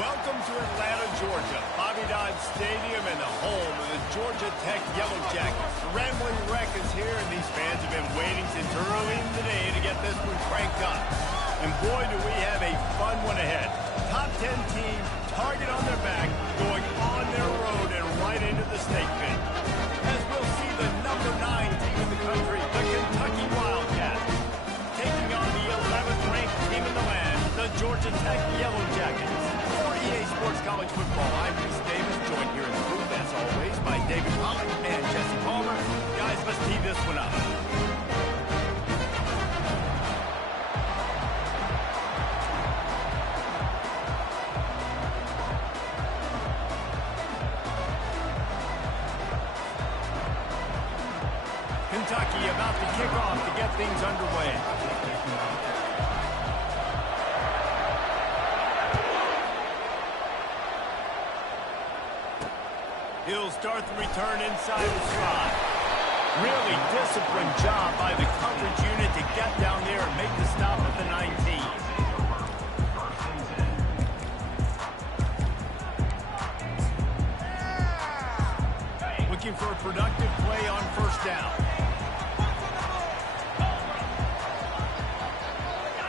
Welcome to Atlanta, Georgia, Bobby Dodd Stadium and the home of the Georgia Tech Yellow Jackets. The Rambling Wreck is here, and these fans have been waiting since early in the day to get this one cranked up. And boy, do we have a fun one ahead. Top 10 team, target on their back, going on their road and right into the snake pit. As we'll see the number 9 team in the country, the Kentucky Wildcats, taking on the 11th ranked team in the land, the Georgia Tech Yellow Jackets. For EA Sports College Football, I'm Reese Davis, joined here in the booth, as always, by David Pollock and Jesse Palmer. Guys, let's tee this one up. Kentucky about to kick off to get things underway. He'll start the return inside the slot. Really disciplined job by the coverage unit to get down there and make the stop at the 19. Looking for a productive play on first down.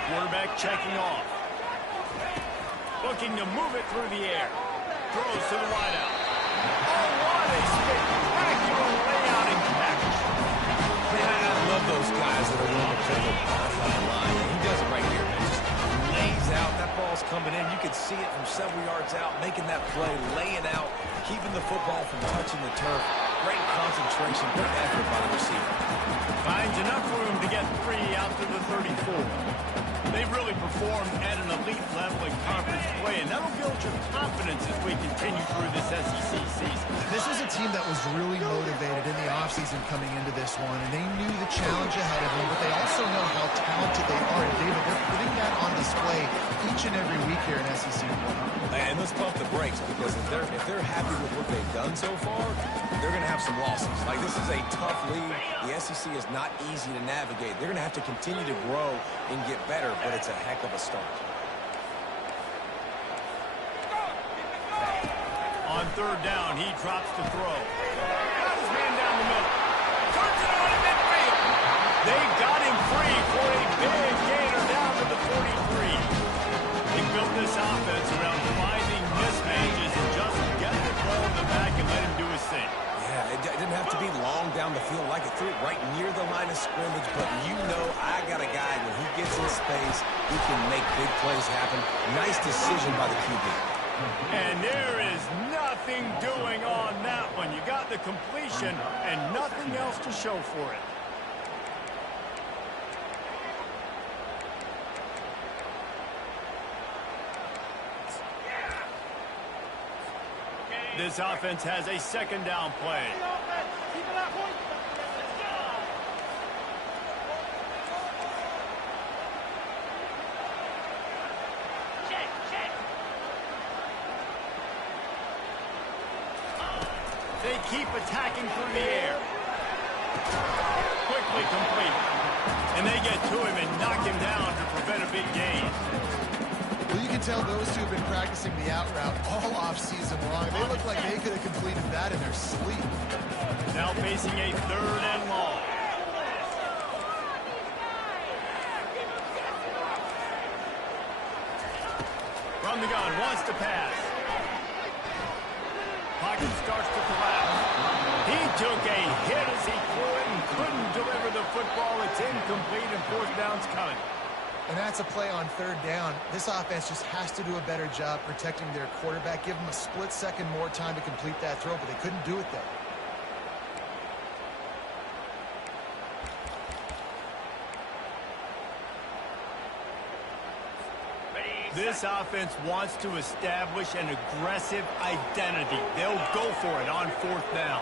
Quarterback checking off. Looking to move it through the air. Throws to the wideout. Oh, what a spectacular layout and catch. Man, I love those guys that are willing to put their body on the line. He does it right here, man. Just lays out. That ball's coming in. You can see it from several yards out, making that play, laying out, keeping the football from touching the turf. Great concentration, great effort by the receiver. Finds enough room to get 3 out to the 34. They've really performed at an elite level in conference play, and that'll build your confidence as we continue through this SEC season. This is a team that was really motivated in the offseason coming into this one, and they knew the challenge ahead of them, but they also know how talented they are. And David, they're putting that on display each and every week here in SEC football. And let's pump the brakes, because if they're happy with what they've done so far, they're going to have some losses. Like, this is a tough league. The SEC is not easy to navigate. They're going to have to continue to grow and get better, but it's a heck of a start. On third down, he drops to throw. Got his man down the middle. Turns it on in midfield. They got him free for a big gainer down to the 43. They built this offense around finding mismatches and just get the ball in the back and let him do his thing. Yeah, it didn't have to be long down the field. Like it threw it right near the line of scrimmage, but you know I got a guy, when he gets in space, he can make big plays happen. Nice decision by the QB. And there is nothing doing on that one. You got the completion and nothing else to show for it. This offense has a second down play. They keep attacking through the air. Quickly complete. And they get to him and knock him down to prevent a big gain. Well, you can tell those two have been practicing the out route all off-season long. They look like they could have completed that in their sleep. Now facing a third and long. From the gun, wants to pass. Pocket starts to collapse. He took a hit as he threw it and couldn't deliver the football. It's incomplete and fourth down's coming. And that's a play on third down. This offense just has to do a better job protecting their quarterback. Give them a split second more time to complete that throw, but they couldn't do it there. This offense wants to establish an aggressive identity. They'll go for it on fourth down.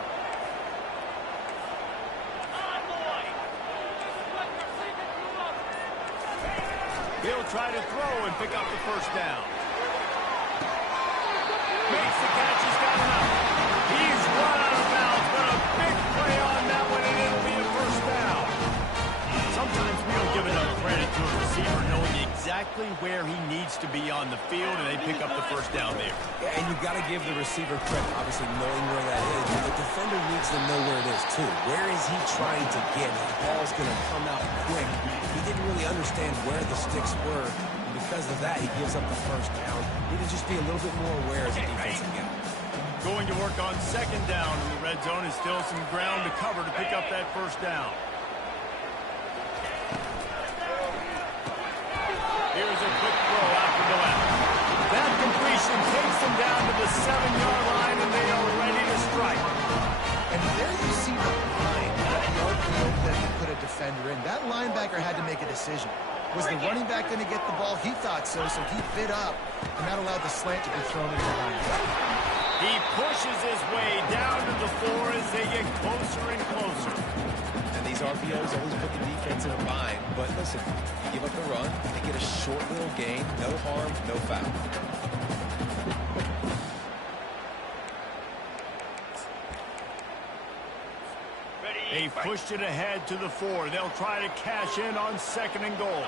He'll try to throw and pick up the first down. Makes the catch. He's got enough. He's run out of bounds, but a big play on that one, and it'll be a first down. Sometimes we don't give enough credit to a receiver knowing exactly exactly where he needs to be on the field, and they pick up the first down there. Yeah, and you've got to give the receiver credit, obviously knowing where that is. But the defender needs to know where it is, too. Where is he trying to get? The ball's going to come out quick. He didn't really understand where the sticks were. And because of that, he gives up the first down. Need to just be a little bit more aware as a defensive guy. Going to work on second down in the red zone. Is still some ground to cover to pick up that first down. Here's a quick throw out to the left. That completion takes them down to the 7-yard line, and they are ready to strike. And there you see the line at the RPO that he put a defender in. That linebacker had to make a decision. Was the running back going to get the ball? He thought so, so he bid up, and that allowed the slant to be thrown in behind. He pushes his way down to the floor as they get closer and closer. And these RPOs always put the defense in a bind. But listen, you give up the run, they get a short little gain, no harm, no foul. They pushed it ahead to the 4. They'll try to cash in on second and goal.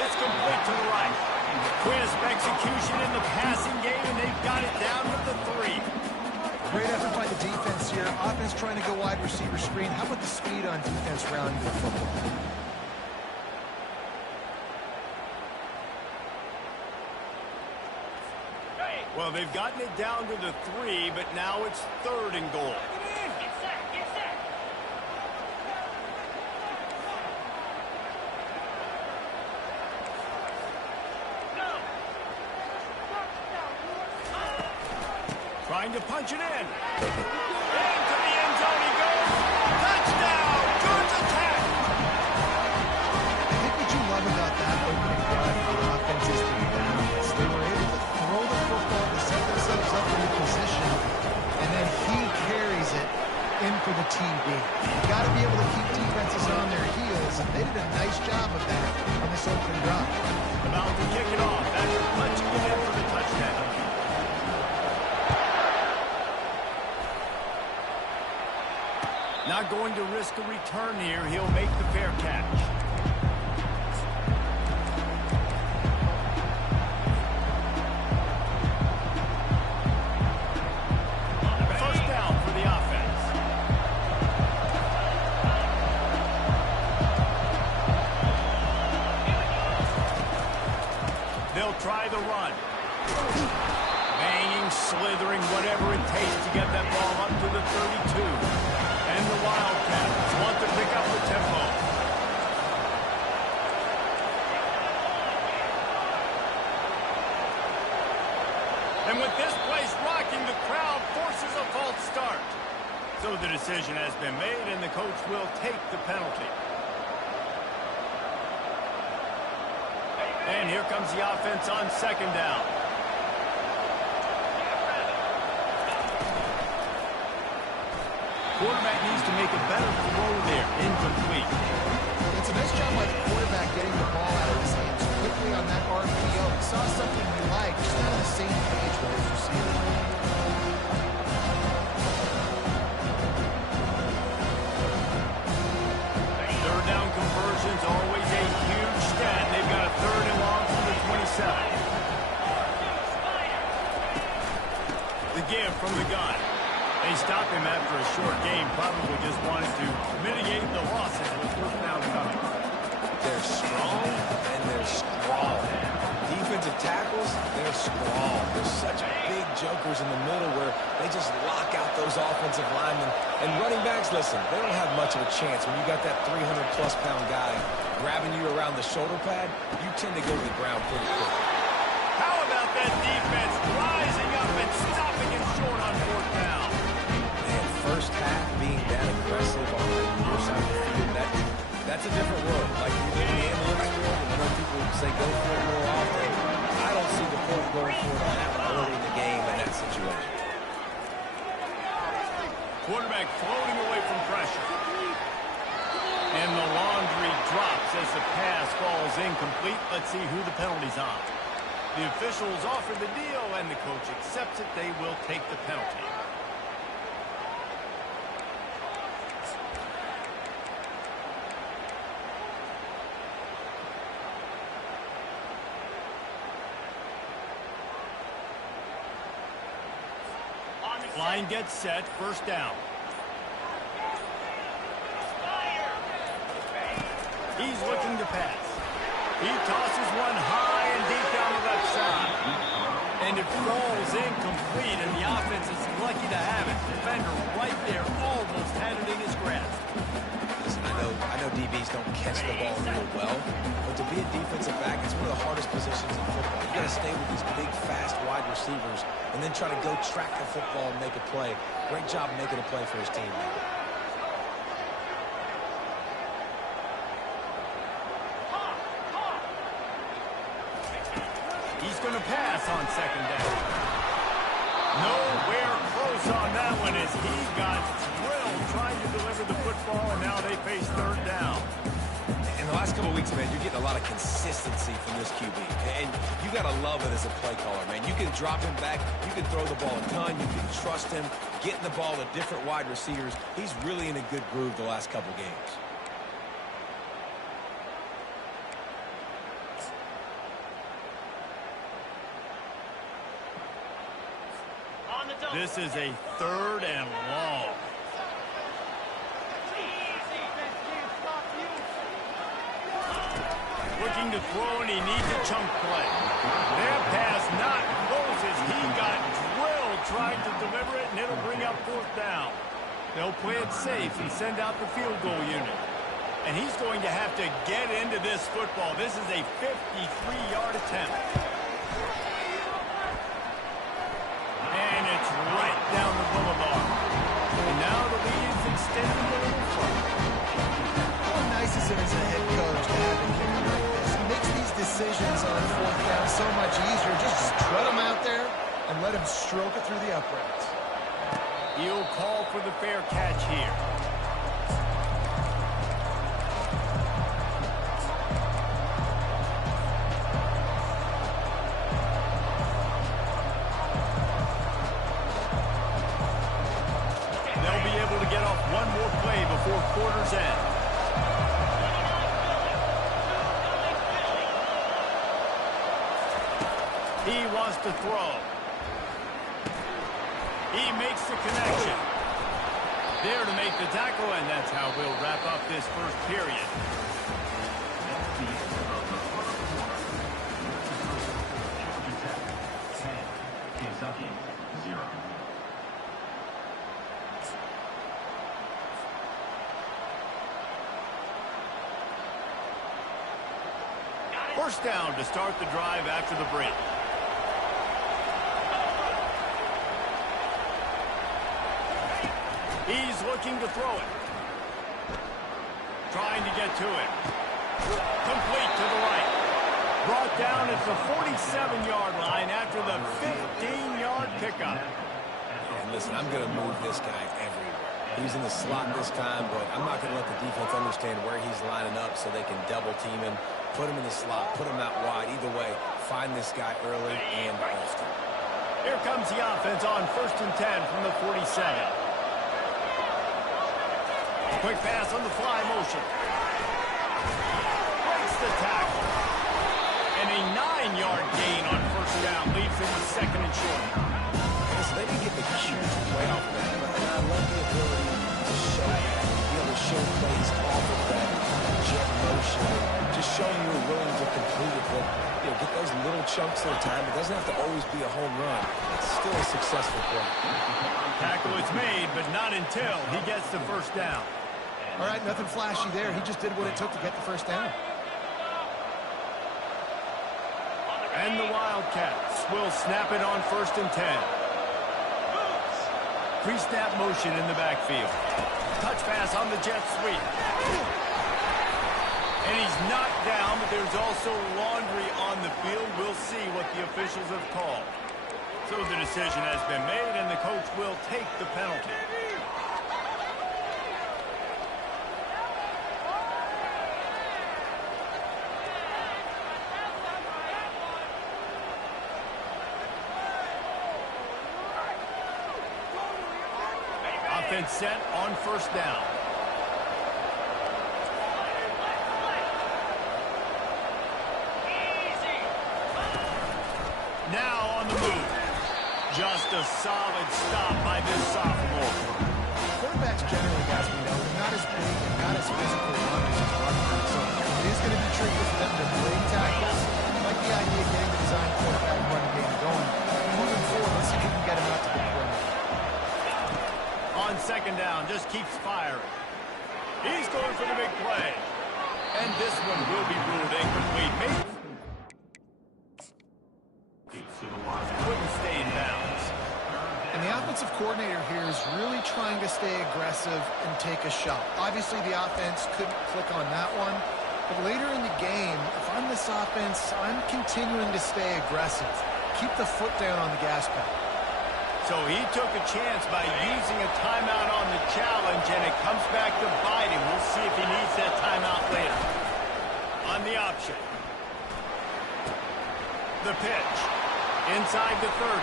It's complete to the right. Crisp execution in the passing game, and they've got it down to the 3. Great effort by the defense here. Offense trying to go wide receiver screen. How about the speed on defense rounding the football? Well, they've gotten it down to the 3, but now it's third and goal. Trying to punch it in. Into the end zone he goes. Touchdown, Georgia Tech. I think what you love about that opening drive for the offense is the balance. They were able to throw the football to set themselves up in a position, and then he carries it in for the TD. You've got to be able to keep defenses on their heels, and they did a nice job of that on this opening drive. About to kick it off after punching it in for the touchdown. Not going to risk a return here. He'll make the fair catch. First down for the offense. They'll try the run. Banging, slithering, whatever it takes to get that ball up to the 32. And the Wildcats want to pick up the tempo. And with this place rocking, the crowd forces a false start. So the decision has been made, and the coach will take the penalty. And here comes the offense on second down. Quarterback needs to make a better throw there. Incomplete. It's a nice job by the quarterback getting the ball out of his hands quickly on that RPO. He saw something he liked, just not on the same page with his receiver. Third down conversions, always a huge stat. They've got a third and long from the 27. The give from the gun. They stopped him after a short game, probably just wanted to mitigate the losses with first down coming. They're strong, and they're strong. Defensive tackles, they're strong. They're such big jokers in the middle where they just lock out those offensive linemen. And running backs, listen, they don't have much of a chance. When you got that 300-plus-pound guy grabbing you around the shoulder pad, you tend to go to the ground pretty quick. How about that defense rising up and stopping him short on fourth down? First half being that aggressive on your side of the field, that's a different world. Like you live in the analytics world, and I know people say go for it more often. I don't see the point going for it on that one early in the game in that situation. Quarterback floating away from pressure. And the laundry drops as the pass falls incomplete. Let's see who the penalty's on. The officials offer the deal, and the coach accepts it. They will take the penalty. Line gets set, first down. He's looking to pass. He tosses one high and deep down the left side. And it falls incomplete, and the offense is lucky to have it. Defender right there almost had it in his grasp. Listen, I know DBs don't catch the ball real well, but to be a defensive back, it's one of the hardest positions in football. You got to stay with these big, fast wide receivers and then try to go track the football and make a play. Great job making a play for his team. He's going to pass on second down. Nowhere close on that one as he got drilled trying to deliver the football, and now they face third down. In the last couple of weeks, man, you're getting a lot of consistency from this QB. And you got to love it as a play caller, man. You can drop him back. You can throw the ball a ton. You can trust him. Getting the ball to different wide receivers. He's really in a good groove the last couple games. This is a third and long. Looking to throw, and he needs a chunk play. Their pass not close as he got drilled trying to deliver it, and it'll bring up fourth down. They'll play it safe and send out the field goal unit. And he's going to have to get into this football. This is a 53-yard attempt. And it's right down the boulevard. And now the lead's extended a little further. How nice is it as a head coach to have a kicker like this? He makes these decisions on fourth down so much easier. Just tread him out there and let him stroke it through the uprights. He'll call for the fair catch here. They'll be able to get off one more play before quarter's end. He wants to throw. He makes the connection. There to make the tackle, and that's how we'll wrap up this first period. Kentucky, 0. First down to start the drive after the break. He's looking to throw it. Trying to get to it. Complete to the right. Brought down at the 47-yard line after the 15-yard pickup. And listen, I'm going to move this guy everywhere. He's in the slot this time, but I'm not going to let the defense understand where he's lining up so they can double team him, put him in the slot, put him out wide. Either way, find this guy early and often. Here comes the offense on 1st and 10 from the 47. Quick pass on the fly motion. Breaks the tackle. And a 9-yard gain on first down leaves him with second and short. Listen, they can get the huge play off of that, and I love the ability to show that, be able to show plays off of that jet motion, just showing you're willing to complete it, but get those little chunks at a time. It doesn't have to always be a home run. It's still a successful play. Tackle is made, but not until he gets the first down. All right, nothing flashy there. He just did what it took to get the first down. And the Wildcats will snap it on 1st and 10. Pre-snap motion in the backfield. Touch pass on the jet sweep. And he's knocked down, but there's also laundry on the field. We'll see what the officials have called. So the decision has been made, and the coach will take the penalty. Offense set on 1st down. Now on the move. Just Just a solid stop by this sophomore. Quarterbacks generally, guys, we know, they're not as big and not as physical runners as running backs. So it is going to be tricky for them to break tackles. I like the idea of getting the design quarterback running game going. Moving forward, let's see if we can get him out to the perimeter. On second down, just keeps firing. He's going for the big play. And this one will be ruled incomplete. Maybe couldn't stay in bounds. And the offensive coordinator here is really trying to stay aggressive and take a shot. Obviously, the offense couldn't click on that one. But later in the game, if I'm this offense, I'm continuing to stay aggressive. Keep the foot down on the gas pedal. So he took a chance by using a timeout on the challenge, and it comes back to bite him. We'll see if he needs that timeout later. On the option. The pitch. Inside the 30.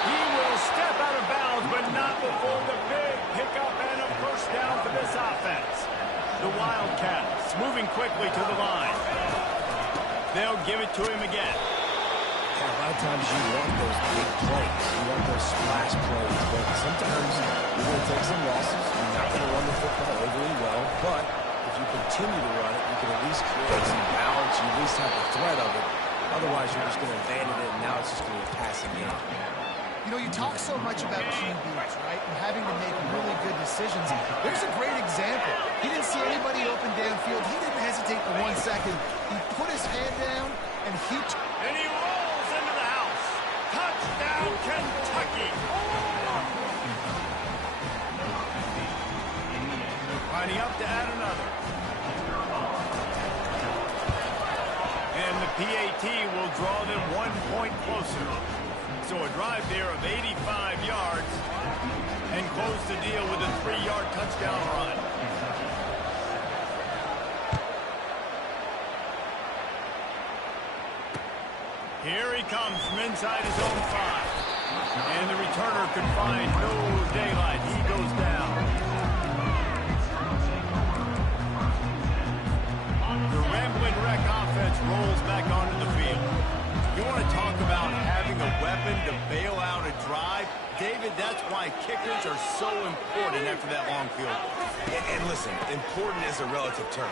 He will step out of bounds, but not before the big pickup and a first down for this offense. The Wildcats moving quickly to the line. They'll give it to him again. A lot of times you want those big plays. You want those splash plays. But sometimes you're going to take some losses. You're not going to run the football overly well. But if you continue to run it, you can at least create some balance. You at least have the threat of it. Otherwise, you're just going to abandon it, and now it's just going to be a passing game. You know, you talk so much about QBs, right, and having to make really good decisions. There's a great example. He didn't see anybody open downfield. He didn't hesitate for 1 second. He put his head down, and he... And he rolls into the house. Touchdown, Kentucky. Lining up to add another. And the PAT will draw them 1 point closer. So a drive there of 85 yards and close the deal with a 3-yard touchdown run. Here he comes from inside his own 5. And the returner could find no daylight. He goes down. The Rambling Wreck offense rolls back onto the field. You want to talk about having a weapon to bail out a drive? David, that's why kickers are so important after that long field. And listen, important is a relative term.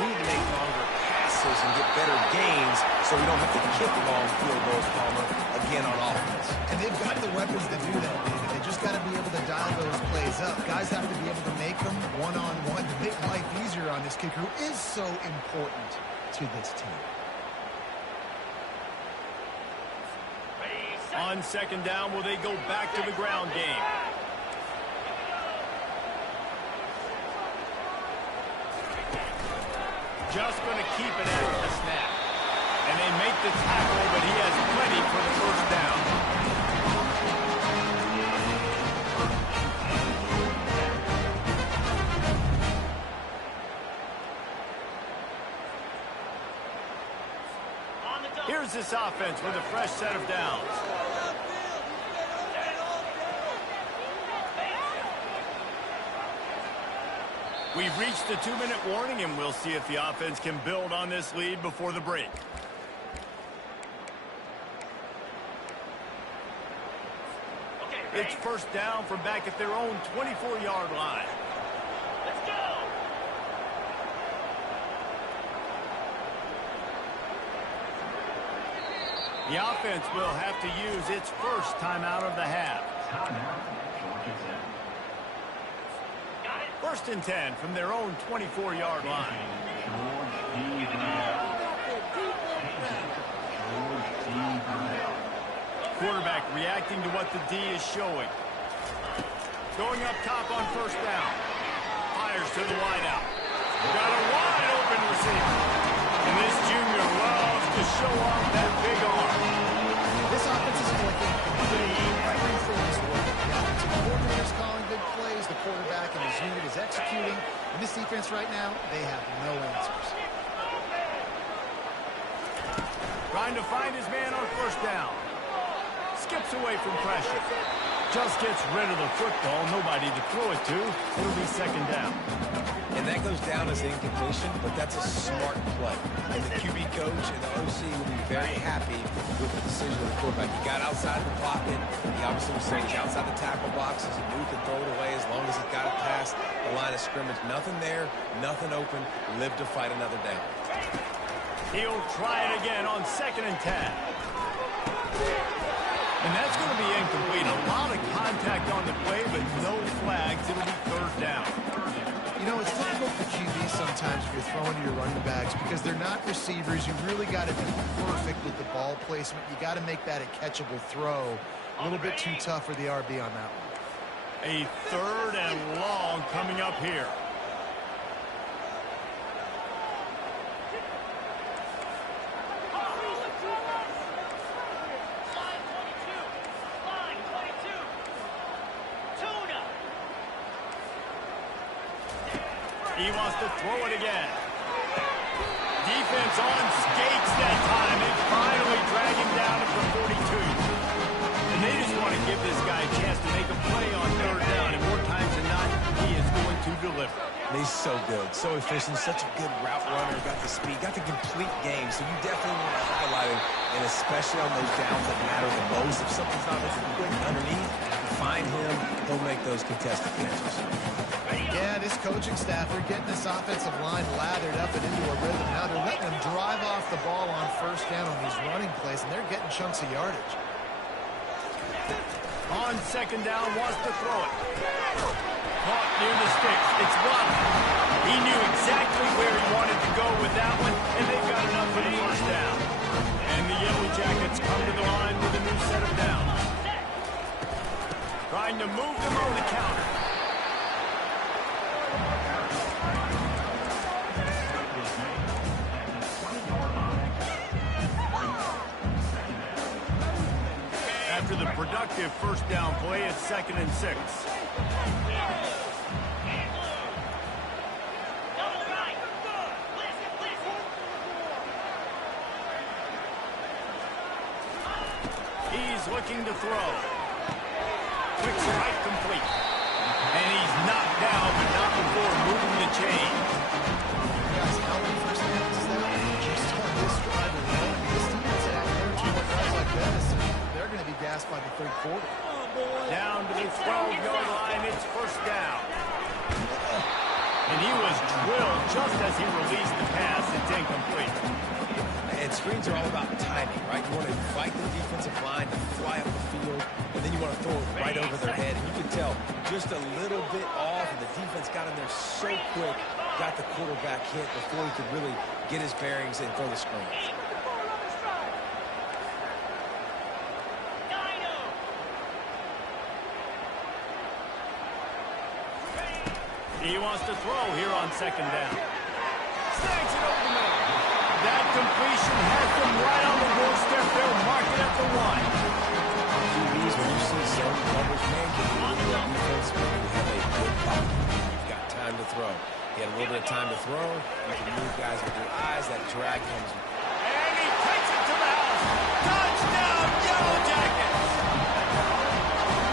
We need to make longer passes and get better gains so we don't have to kick long field goals, Palmer, again on offense. And they've got the weapons to do that, David. They just got to be able to dial those plays up. Guys have to be able to make them one-on-one to make life easier on this kicker who is so important to this team. On second down, will they go back to the ground game? Just going to keep it after the snap. And they make the tackle, but he has plenty for the first down. Here's this offense with a fresh set of downs. We've reached the 2-minute warning, and we'll see if the offense can build on this lead before the break. It's first down from back at their own 24-yard line. Let's go! The offense will have to use its first timeout of the half. First and 10 from their own 24-yard line. Quarterback reacting to what the D is showing. Going up top on first down. Fires to the wideout. Got a wide open receiver. And this junior loves to show off that big arm. This offense is clicking. Everything is working. The offensive coordinator's calling big plays. The quarterback and his unit is executing. And this defense right now, they have no answers. Trying to find his man on first down. Skips away from pressure. Just gets rid of the football. Nobody to throw it to. It'll be second down. And that goes down as incompletion, but that's a smart play. And the QB coach and the OC will be very happy with the decision of the quarterback. He got outside the pocket. He obviously was saying he's outside the tackle box. As he knew he could throw it away as long as he got it past the line of scrimmage. Nothing there, nothing open. Live to fight another down. He'll try it again on 2nd and 10. And that's going to be incomplete. A lot of contact on the play, but no flags. It'll be 3rd down. You know, it's difficult for QBs sometimes if you're throwing to your running backs because they're not receivers. You really got to be perfect with the ball placement. You got to make that a catchable throw. A little bit too tough for the RB on that one. A 3rd and long coming up here. He wants to throw it again. Defense on skates that time. They finally drag him down at the 42. And they just want to give this guy a chance to make a play on 3rd down. And more times than not, he is going to deliver. He's so good, so efficient, such a good route runner, got the speed, got the complete game. So you definitely want to highlight him, and especially on those downs that matter the most. If something's not looking quick underneath, find him, he'll make those contested catches. Yeah, this coaching staff, they're getting this offensive line lathered up and into a rhythm. Now they're letting them drive off the ball on 1st down on these running plays, and they're getting chunks of yardage. On 2nd down, wants to throw it. Caught near the sticks. It's blocked. He knew exactly where he wanted to go with that one, and they've got enough for the 1st down. And the Yellow Jackets come to the line with a new set of downs. Trying to move them on the counter. After the productive 1st down play, it's 2nd and 6. He's looking to throw. Quick strike complete. And he's knocked down, but not before moving the chain. Guys, how many 1st downs is that? Just on this drive alone. This defense out there, 2 more guys like this, they're going to be gassed by the 3rd quarter. Down to the 12-yard line, it's 1st down. And he was drilled just as he released the pass. It's incomplete. And screens are all about timing, right? You want to invite the defensive line to fly up the field, and then you want to throw it right over their head. And you can tell just a little bit off, and the defense got in there so quick, got the quarterback hit before he could really get his bearings and throw the screens. He wants to throw here on 2nd down. Snags it over the middle. That completion has them right on the doorstep. They'll mark it at the 1. QBs, when you see zone coverage, man, can you look at defense when you have a good pocket? You've got time to throw. You had a little bit of time to throw. You can move guys with your eyes. That drag comes. And he takes it to the house. Touchdown, Yellow Jackets!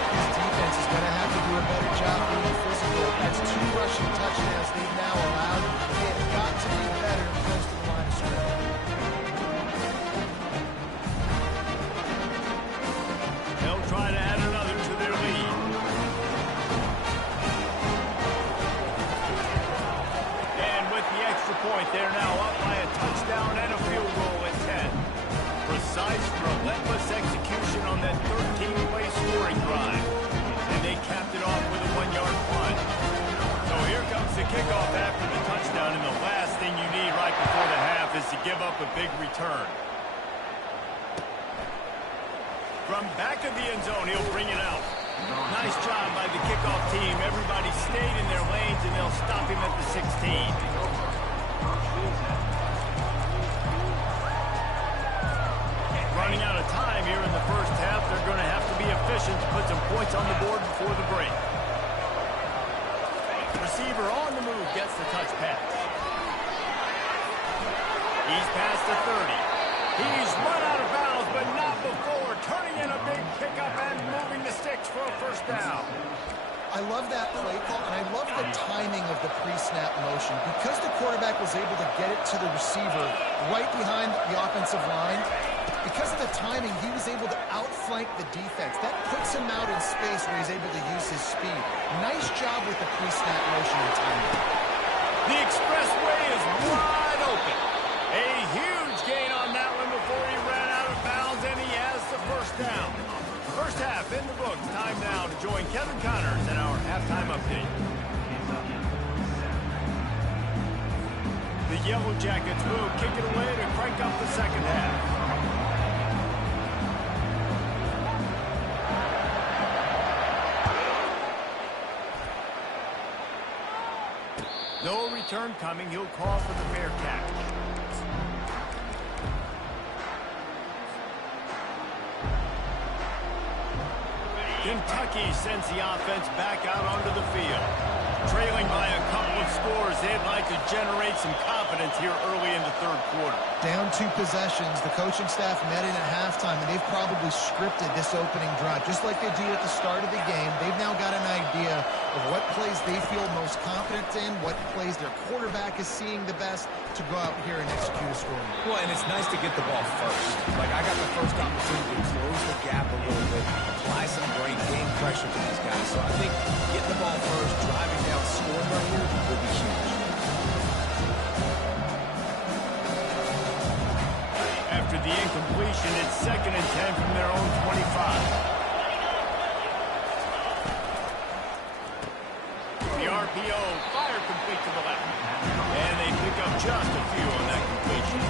This defense is going to have to do a better job being physical. That's 2 rushing touchdowns they've now allowed. They've got to be better close to the line of scrimmage. They'll try to add another to their lead. And with the extra point, they're now up by a touchdown and a field goal at 10. Precise, relentless execution on that 13-play scoring drive. And they capped it off with a 1-yard punt. So here comes the kickoff after the touchdown, and the last thing you need right before the half is to give up a big return. From back of the end zone, he'll bring it out. Nice job by the kickoff team. Everybody stayed in their lanes, and they'll stop him at the 16. Running out of time here in the 1st half. They're going to have to be efficient to put some points on the board before the break. Receiver on the move gets the touch pass. He's past the 30. He's run out of bounds, but not before turning in a big pickup and moving the sticks for a first down. I love that play call, and I love the timing of the pre-snap motion. Because the quarterback was able to get it to the receiver right behind the offensive line, because of the timing, he was able to outflank the defense. That puts him out in space where he's able to use his speed. Nice job with the pre-snap motion and timing. The expressway is wide open. A huge gain on that one before he ran out of bounds, and he has the first down. First half in the books. Time now to join Kevin Connors in our halftime update. The Yellow Jackets will kick it away to crank up the second half. No return coming. He'll call for the Bearcats. Kentucky sends the offense back out onto the field. Trailing by a couple of scores, they'd like to generate some confidence here early in the third quarter. Down 2 possessions, the coaching staff met in at halftime, and they've probably scripted this opening drive. Just like they do at the start of the game, they've now got an idea of what plays they feel most confident in, what plays their quarterback is seeing the best to go out here and execute a scoring. Well, and it's nice to get the ball first. Like, I got the first opportunity to close the gap a little bit, apply some great game pressure to these guys. So I think getting the ball first, driving down, scoring right here will be huge. After the incompletion, it's 2nd and 10 from their own 25. The RPO, fire complete to the left. And they pick up just a few on that completion.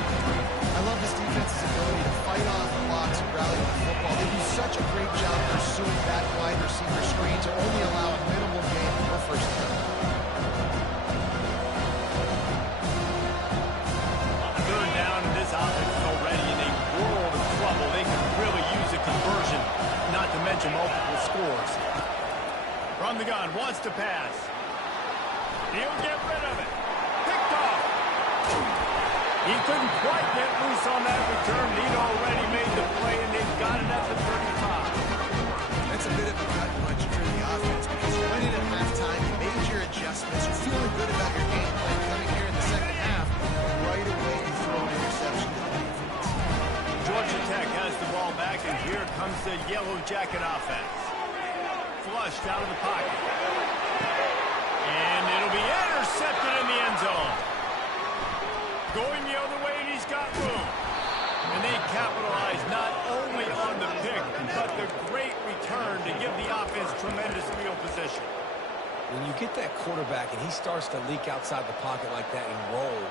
I love this defense's ability to fight off blocks and rally the football. They do such a great job pursuing that wide receiver screen to only allow a minimal gain for first down. Third down, and this offense is already in a world of trouble. They could really use a conversion, not to mention multiple scores. From the gun, wants to pass. He'll get rid of it. Picked off. He couldn't quite get loose on that return. He'd already made the play, and they've got it at the 35. That's a bit of a gut punch for the offense because you went in at halftime, you made your adjustments, you're feeling good about your game plan coming here in the second half, and right away you throw an interception to the defense. Georgia Tech has the ball back, and here comes the Yellow Jacket offense. Flushed out of the pocket. And it'll be intercepted in the end zone. Going the other way, and he's got room. And they capitalize not only on the pick, but the great return to give the offense tremendous field position. When you get that quarterback and he starts to leak outside the pocket like that and roll,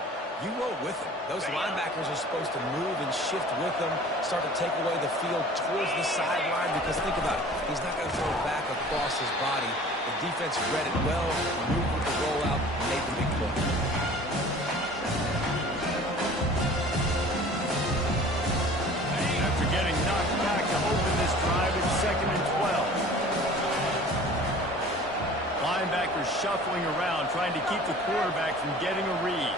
you roll with him. Those linebackers are supposed to move and shift with him, start to take away the field towards the sideline, because think about it, he's not going to throw it back across his body. The defense read it well, moved with the rollout, made the big play. After getting knocked back to open this drive, it's 2nd and 12. Linebackers shuffling around, trying to keep the quarterback from getting a read.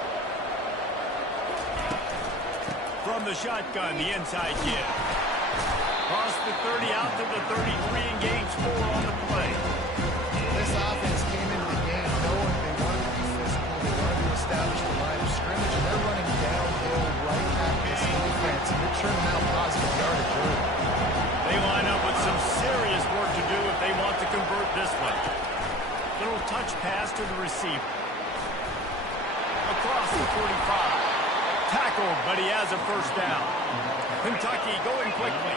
From the shotgun, the inside give. Cross the 30 out to the 33 and gains 4 on the play. This offense came into the game knowing they wanted to be physical, they wanted to establish the line of scrimmage, and they're running downhill right at this defense, and they're churning out positive yardage early. They line up with some serious work to do if they want to convert this one. Little touch pass to the receiver. Across the 45. Tackled, but he has a first down. Kentucky going quickly.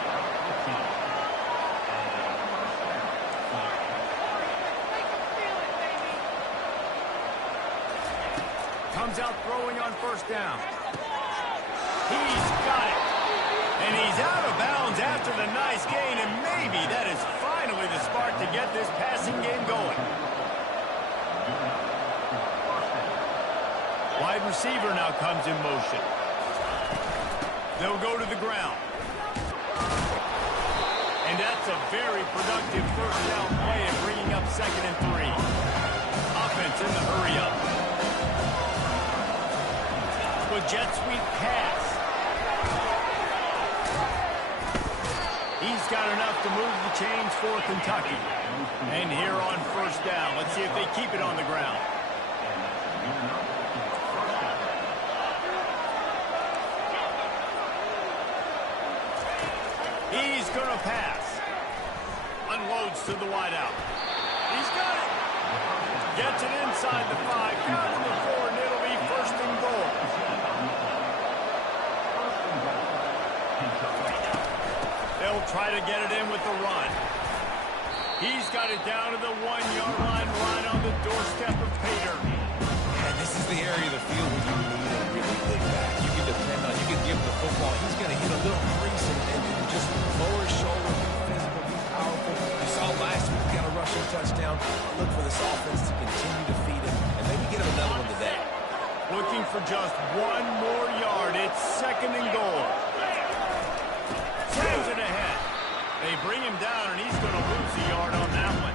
Comes out throwing on first down. He's got it. And he's out of bounds after the nice gain, and maybe that is finally the spark to get this passing game going. Wide receiver now comes in motion. They'll go to the ground. And that's a very productive first down play and bringing up 2nd and 3. Offense in the hurry up. With jet sweep pass. He's He's got enough to move the chains for Kentucky. And here on first down, let's see if they keep it on the ground. He's going to pass. Unloads to the wideout. He's got it. Gets it inside the 5, down to the 4, and it'll be first and goal. They'll try to get it in with the run. He's got it down to the 1-yard line, right on the doorstep of Pater. And this is the area of the field where you need a really big back. You can depend on, you can give him the football. He's going to hit a little crease and just lower his shoulder, be physical, be powerful. You saw last week, he got a rushing touchdown. Look for this offense to continue to feed him and maybe get him another one today. Looking for just 1 more yard. It's second and goal. Sends it ahead. They bring him down, and he's going to lose a yard on that one.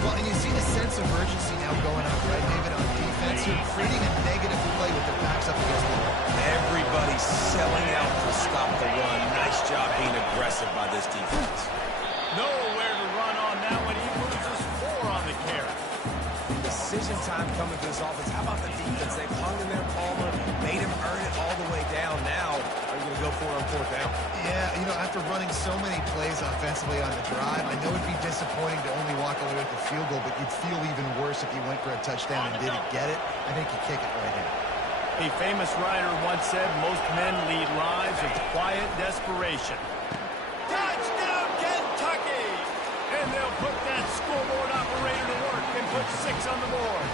Well, and you see the sense of urgency now going up, right, David, on defense. You're creating a negative play with their backs up against the wall. Everybody's selling out to stop the run. Nice job being aggressive by this defense. Nowhere to run on that one. He loses 4 on the carry. Decision time coming to this offense. How about the defense? They've hung in their Palmer, made him earn it all the way down. Now, are you going to go for it on 4th down? Yeah, you know, after running so many plays offensively on the drive, I know it'd be disappointing to only walk away with the field goal, but you'd feel even worse if you went for a touchdown and didn't get it. I think you kick it right here. A famous writer once said, most men lead lives of quiet desperation. Touchdown, Kentucky! And they'll put that scoreboard operator to work and put 6 on the board.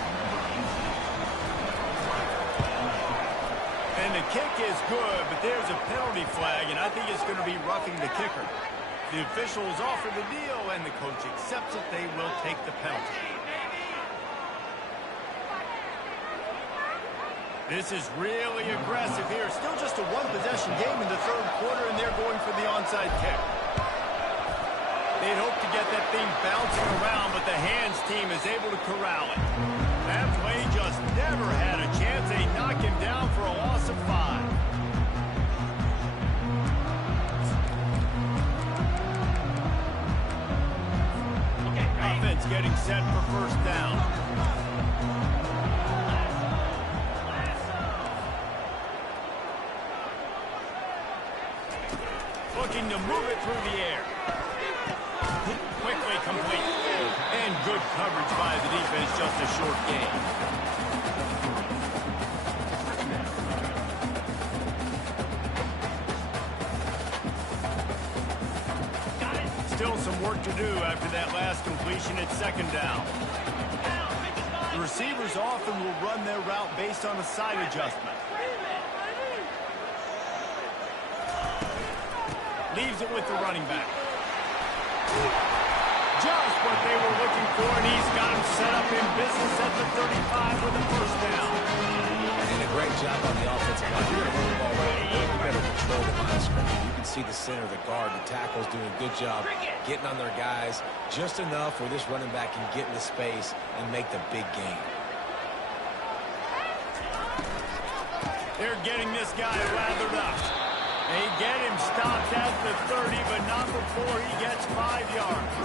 And the kick is good, but there's a penalty flag, and I think it's going to be roughing the kicker. The officials offer the deal, and the coach accepts it. They will take the penalty. This is really aggressive here. Still just a 1-possession game in the 3rd quarter, and they're going for the onside kick. They'd hope to get that thing bouncing around, but the hands team is able to corral it. That play just never had a chance. They knock him down for a loss of 5. Offense getting set for first down. Looking to move it through the air. Quickly complete. And good coverage by the defense, just a short gain. Still some work to do after that last completion at 2nd down. The receivers often will run their route based on a side adjustment. Leaves it with the running back. Just what they were looking for, and he's got him set up in business at the 35 with a first down. And a great job on the offensive line. You're going to run the ball right. You better control the line of scrimmage. You can see the center, the guard, the tackle's doing a good job getting on their guys just enough where this running back can get into space and make the big game. They're getting this guy lathered up. They get him stopped at the 30, but not before he gets 5 yards.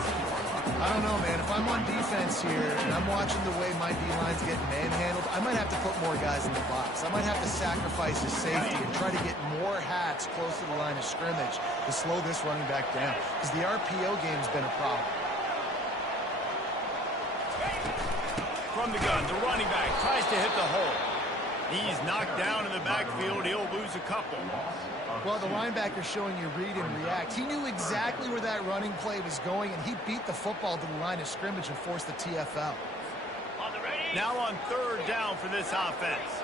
I don't know, man. If I'm on defense here and I'm watching the way my D-line's getting manhandled, I might have to put more guys in the box. I might have to sacrifice his safety and try to get more hats close to the line of scrimmage to slow this running back down, because the RPO game's been a problem. From the gun, the running back tries to hit the hole. He's knocked down in the backfield. He'll lose a couple. Well, the linebacker's showing you read and react. He knew exactly where that running play was going, and he beat the football to the line of scrimmage and forced the TFL. Now on 3rd down for this offense.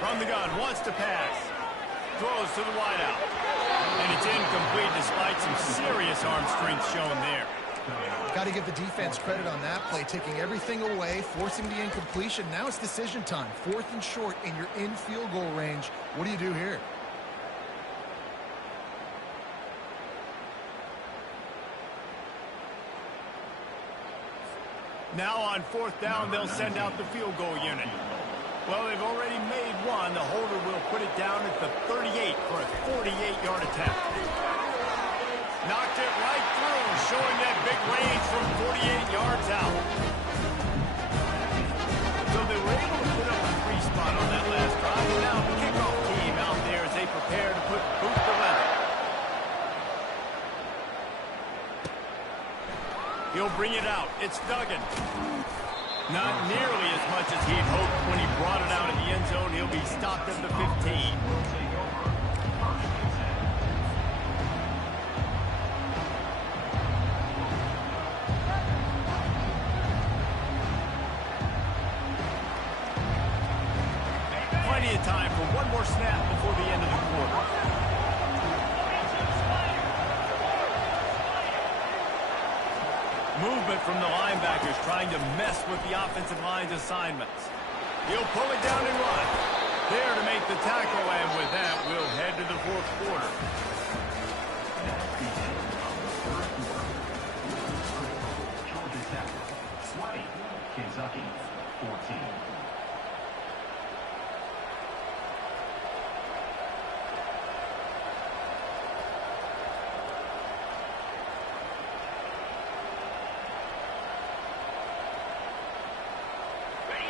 From the gun, wants to pass. Throws to the wideout. And it's incomplete despite some serious arm strength shown there. Got to give the defense credit on that play, taking everything away, forcing the incompletion. Now it's decision time. 4th and short, and you're in field goal range. What do you do here? Now on 4th down, they'll send out the field goal unit. Well, they've already made one. The holder will put it down at the 38 for a 48-yard attempt. Knocked it right through, showing that big range from 48 yards out. So they were able to put up a 3-spot on that last drive. Now the kickoff team out there as they prepare to put boot to leather. He'll bring it out. It's Duggan. Not nearly as much as he'd hoped when he brought it out of the end zone. He'll be stopped at the 15. Plenty of time for one more snap before the end of the quarter. Movement from the linebackers trying to mess with the offensive line's assignments. He'll pull it down and run. There to make the tackle, and with that, we'll head to the 4th quarter. Georgia Tech 20, Kentucky 14.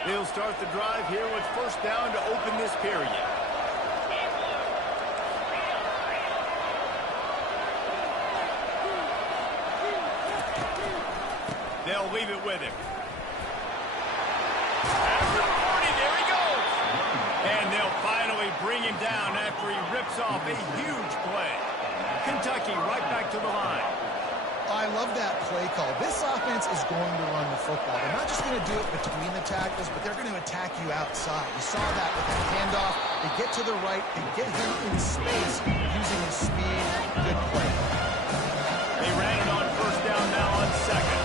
They'll start the drive here with 1st down to open this period. They'll leave it with him. After 40, there he goes. And they'll finally bring him down after he rips off a huge play. Kentucky right back to the line. I love that play call. This offense is going to run the football. They're not just going to do it between the tackles, but they're going to attack you outside. You saw that with that handoff. They get to the right. They get him in space using his speed. Good play. They ran it on 1st down, now on 2nd.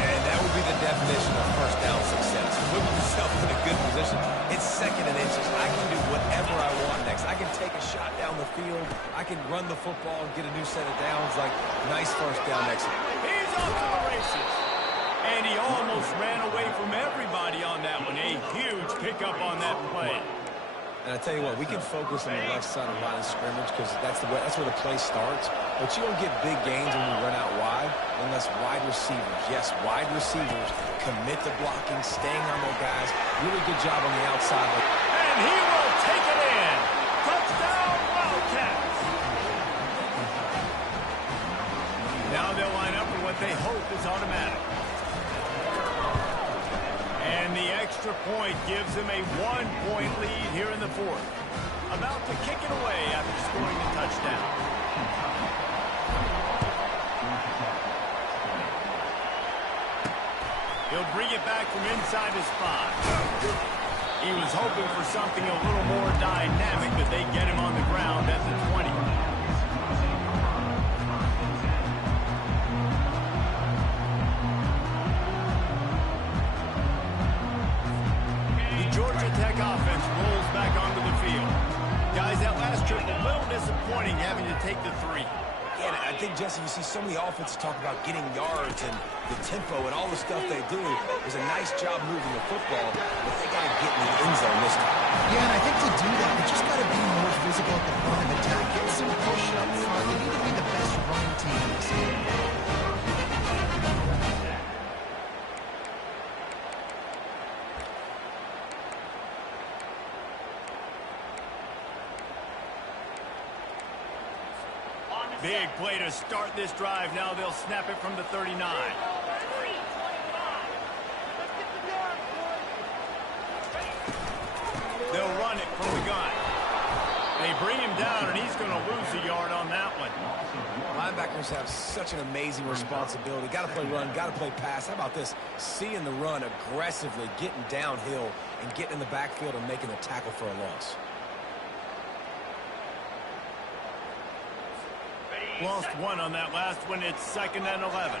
And that would be the definition of 1st down success. Put yourself in a good position. It's 2nd and inches. I can do whatever I want next. I can take a shot down the field. I can run the football and get a new set of downs. Like, nice 1st down exit. He's off to the races. And he almost ran away from everybody on that one. A huge pickup on that play. And I tell you what, we can focus on the left side of the line of scrimmage because that's where the play starts. But you don't get big gains when you run out wide unless wide receivers, yes, wide receivers, commit to blocking, staying on their guys. Really good job on the outside. And he will take it in. Touchdown, Wildcats. Now they'll line up for what they hope is automatic. And the extra point gives them a 1-point lead here in the 4th. About to kick it away after scoring the touchdown. He'll bring it back from inside his 5. He was hoping for something a little more dynamic, but they get him on the ground at the 20. Georgia Tech offense rolls back onto the field. Guys, that last trip, a little disappointing having to take the 3. Yeah, I think, Jesse, you see so many offenses talk about getting yards and the tempo and all the stuff they do. It was a nice job moving the football, but they got to get in the end zone this time. Yeah, and I think to do that, they just got to be more physical at the point of attack. Get some push up front. They need to be the best running team in this game. Big play to start this drive. Now they'll snap it from the 39. They'll run it from the gun. They bring him down, and he's going to lose a yard on that one. Linebackers have such an amazing responsibility. Got to play run, got to play pass. How about this? Seeing the run aggressively, getting downhill, and getting in the backfield and making a tackle for a loss. Lost one on that last one. It's 2nd and 11.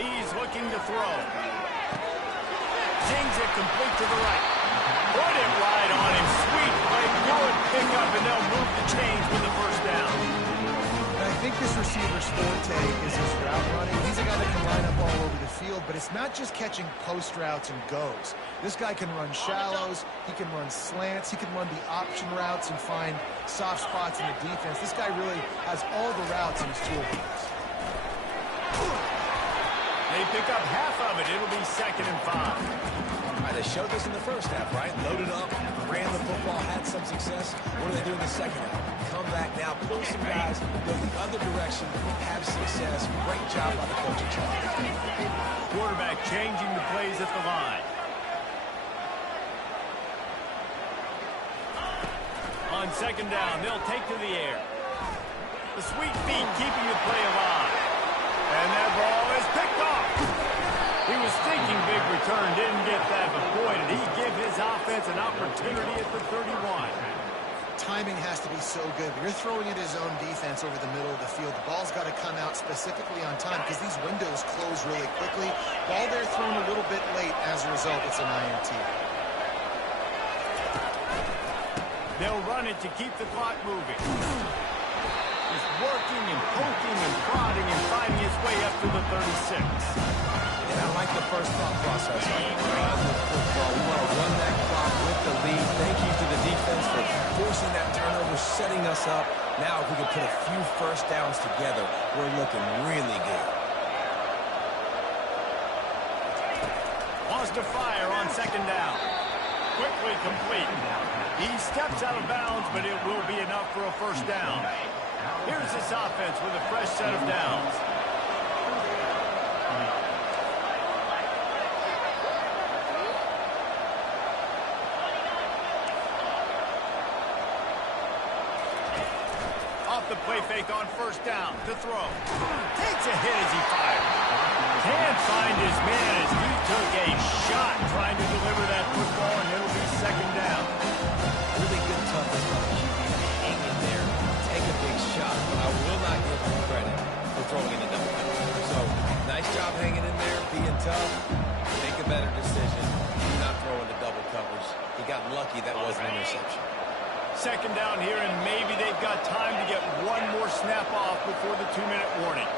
He's looking to throw. Dings it complete to the right. Put it right on him. Sweet play. Good pickup, and they'll move the chains with the 1st think this receiver's forte is his route running. He's a guy that can line up all over the field, but it's not just catching post routes and goes. This guy can run shallows, he can run slants, he can run the option routes and find soft spots in the defense. This guy really has all the routes in his toolbox. They pick up half of it. It'll be 2nd and 5. All right, they showed this in the first half, right? Loaded up, ran the football, had some success. What do they do in the second half? Come back now, pull some guys, go the other direction, have success. Great job by the coaching staff. Quarterback changing the plays at the line. On 2nd down, they'll take to the air. The sweet feet keeping the play alive. And that ball is picked off. He was thinking big return, didn't get that, but boy, did he give his offense an opportunity at the 31. Timing has to be so good. You're throwing at his own defense over the middle of the field. The ball's got to come out specifically on time because these windows close really quickly. Ball there thrown a little bit late. As a result, it's an INT. They'll run it to keep the clock moving. He's working and poking and prodding and finding his way up to the 36. And I like the first thought process. Run the football. We want to run that clock with the lead. Thank you to the defense for forcing that turnover, setting us up. Now, if we can put a few first downs together, we're looking really good. Wants to fire on 2nd down. Quickly complete. He steps out of bounds, but it will be enough for a first down. Here's this offense with a fresh set of downs. Off the play fake on 1st down to throw. Takes a hit as he fires. Can't find his man as he took a shot trying to deliver that football, and it'll be 2nd down. Really good toughness by the QB to hang in there, take a big shot, but I will not give him credit for throwing in the double coverage. So, nice job hanging in there, being tough, make a better decision, do not throw into double coverage. He got lucky that was an interception. 2nd down here, and maybe they've got time to get one more snap off before the 2-minute warning.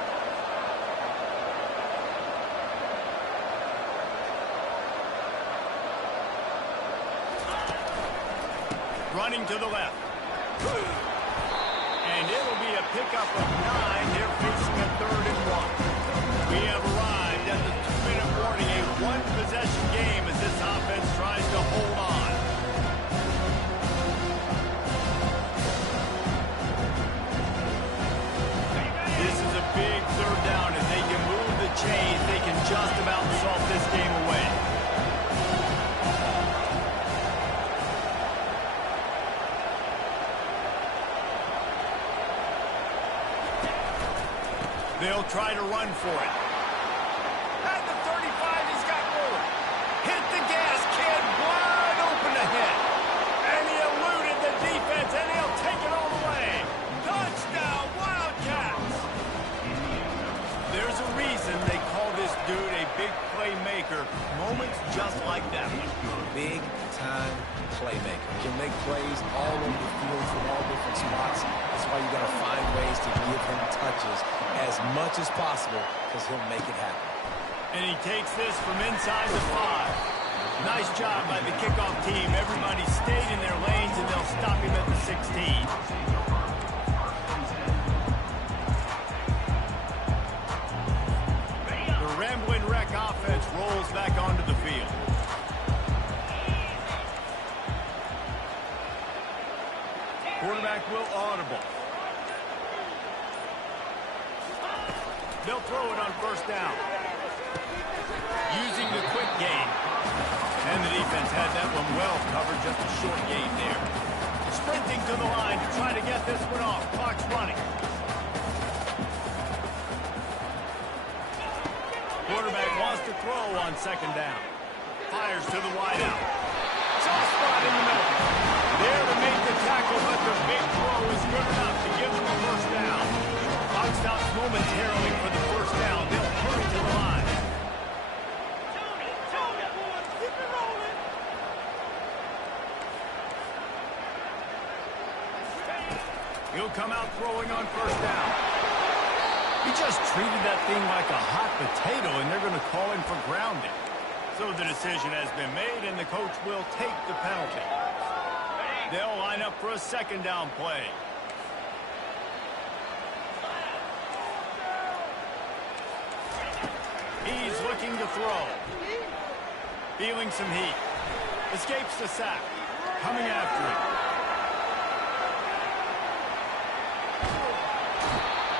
Running to the left. And it'll be a pickup of 9. They're facing a 3rd and 1. We have arrived at the 2-minute warning, a one-possession game as this offense tries to hold on. This is a big 3rd down. If they can move the chains, they can just about salt this game away. They'll try to run for it. At the 35, he's got room. Hit the gas, kid. Wide open ahead. And he eluded the defense, and he'll take it all the way. Touchdown, Wildcats. There's a reason they call this dude a big playmaker. Moments just like that one. Big-time playmaker. Can make plays all over the field from all different spots. That's why you got to find ways to give him touches as much as possible because he'll make it happen. And he takes this from inside the 5. Nice job by the kickoff team. Everybody stayed in their lanes, and they'll stop him at the 16. The Rambling Wreck offense rolls back onto the field. Quarterback will audible. They'll throw it on 1st down. Using the quick game. And the defense had that one well covered, just a short gain there. Sprinting to the line to try to get this one off. Clock's running. Quarterback wants to throw on 2nd down. Fires to the wideout. Soft spot in the middle. There to make the tackle, but the big throw is good enough to give them a 1st down. Clock stops momentarily for the 1st down. They'll hurry to the line. He'll come out throwing on 1st down. He just treated that thing like a hot potato, and they're going to call him for grounding. So the decision has been made, and the coach will take the penalty. They'll line up for a second down play. He's looking to throw. Feeling some heat. Escapes the sack. Coming after it.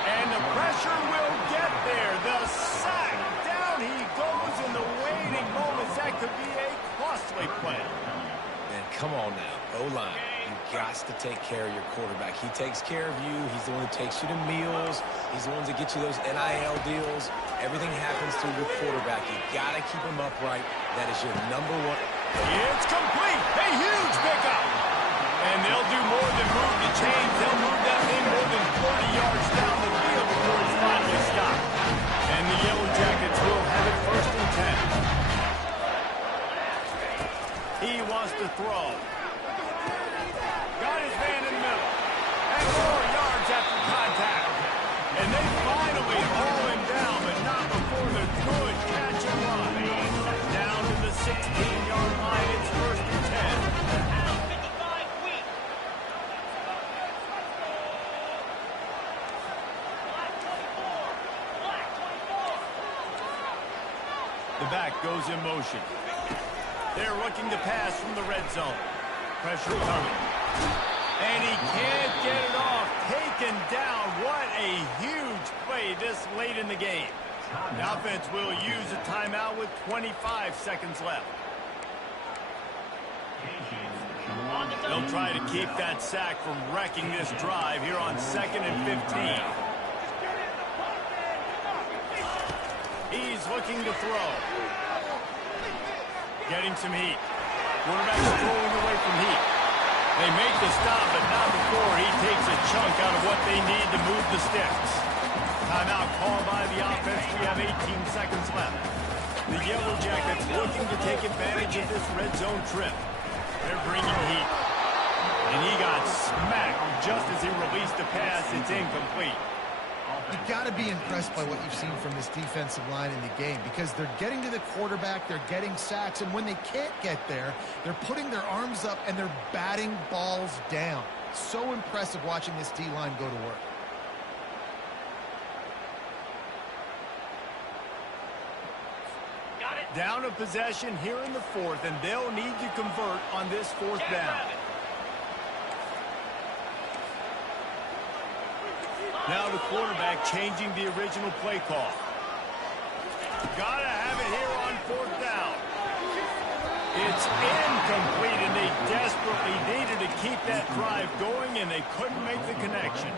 And the pressure will get there. The sack. Down he goes in the waiting moments. That could be a costly play. Man, come on now. O-line. You got to take care of your quarterback. He takes care of you. He's the one who takes you to meals. He's the one that gets you those NIL deals. Everything happens through your quarterback. You got to keep him upright. That is your number one. It's complete. A huge pickup. And they'll do more than move the chains. They'll move that thing more than 40 yards down the field before it's finally stopped. And the Yellow Jackets will have it first and 10. He wants to throw. Got his man in the middle. And 4 yards after contact. And they finally haul him down, but not before the good catch and run. Down to the 16-yard line. It's first and 10. The back goes in motion. They're looking to pass from the red zone. Pressure coming. And he can't get it off. Taken down. What a huge play this late in the game. The offense will use a timeout with 25 seconds left. They'll try to keep that sack from wrecking this drive here on 2nd and 15. He's looking to throw. Getting some heat. Quarterback's throwing away from heat. They make the stop, but not before he takes a chunk out of what they need to move the sticks. Timeout called by the offense. We have 18 seconds left. The Yellow Jackets looking to take advantage of this red zone trip. They're bringing heat. And he got smacked just as he released the pass. It's incomplete. You've got to be impressed by what you've seen from this defensive line in the game because they're getting to the quarterback, they're getting sacks, and when they can't get there, they're putting their arms up and they're batting balls down. So impressive watching this D-line go to work. Down a possession here in the 4th, and they'll need to convert on this 4th down. Now the quarterback changing the original play call. Gotta have it here on 4th down. It's incomplete, and they desperately needed to keep that drive going, and they couldn't make the connection.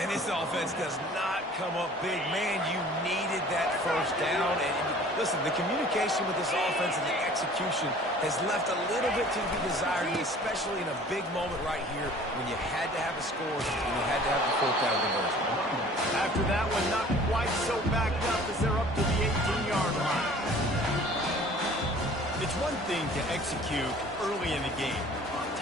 And this offense does not come up big. Man, you needed that first down. And listen, the communication with this offense and the execution has left a little bit to be desired, especially in a big moment right here when you had to have a score and you had to have the 4th down conversion. After that one, not quite so backed up as they're up to the 18-yard line. It's one thing to execute early in the game.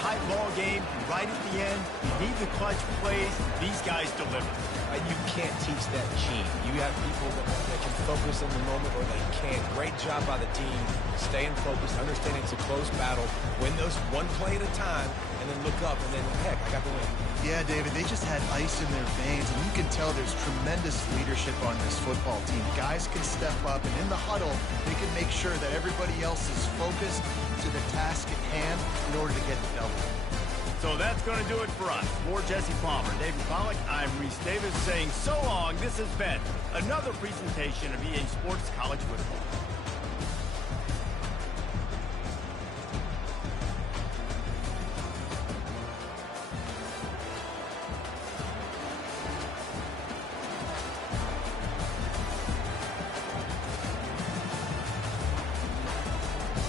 Tight ball game, right at the end, you need the clutch plays. These guys deliver. And you can't teach that gene. You have people that can focus in the moment or they can't. Great job by the team, staying focused, understanding it's a close battle, win those one play at a time, and then look up, and then, heck, I got the win. Yeah, David, they just had ice in their veins, and you can tell there's tremendous leadership on this football team. Guys can step up, and in the huddle, they can make sure that everybody else is focused to the task at hand in order to get the double. So that's going to do it for us. For Jesse Palmer, David Pollack, I'm Reese Davis saying so long. This has been another presentation of EA Sports College Football.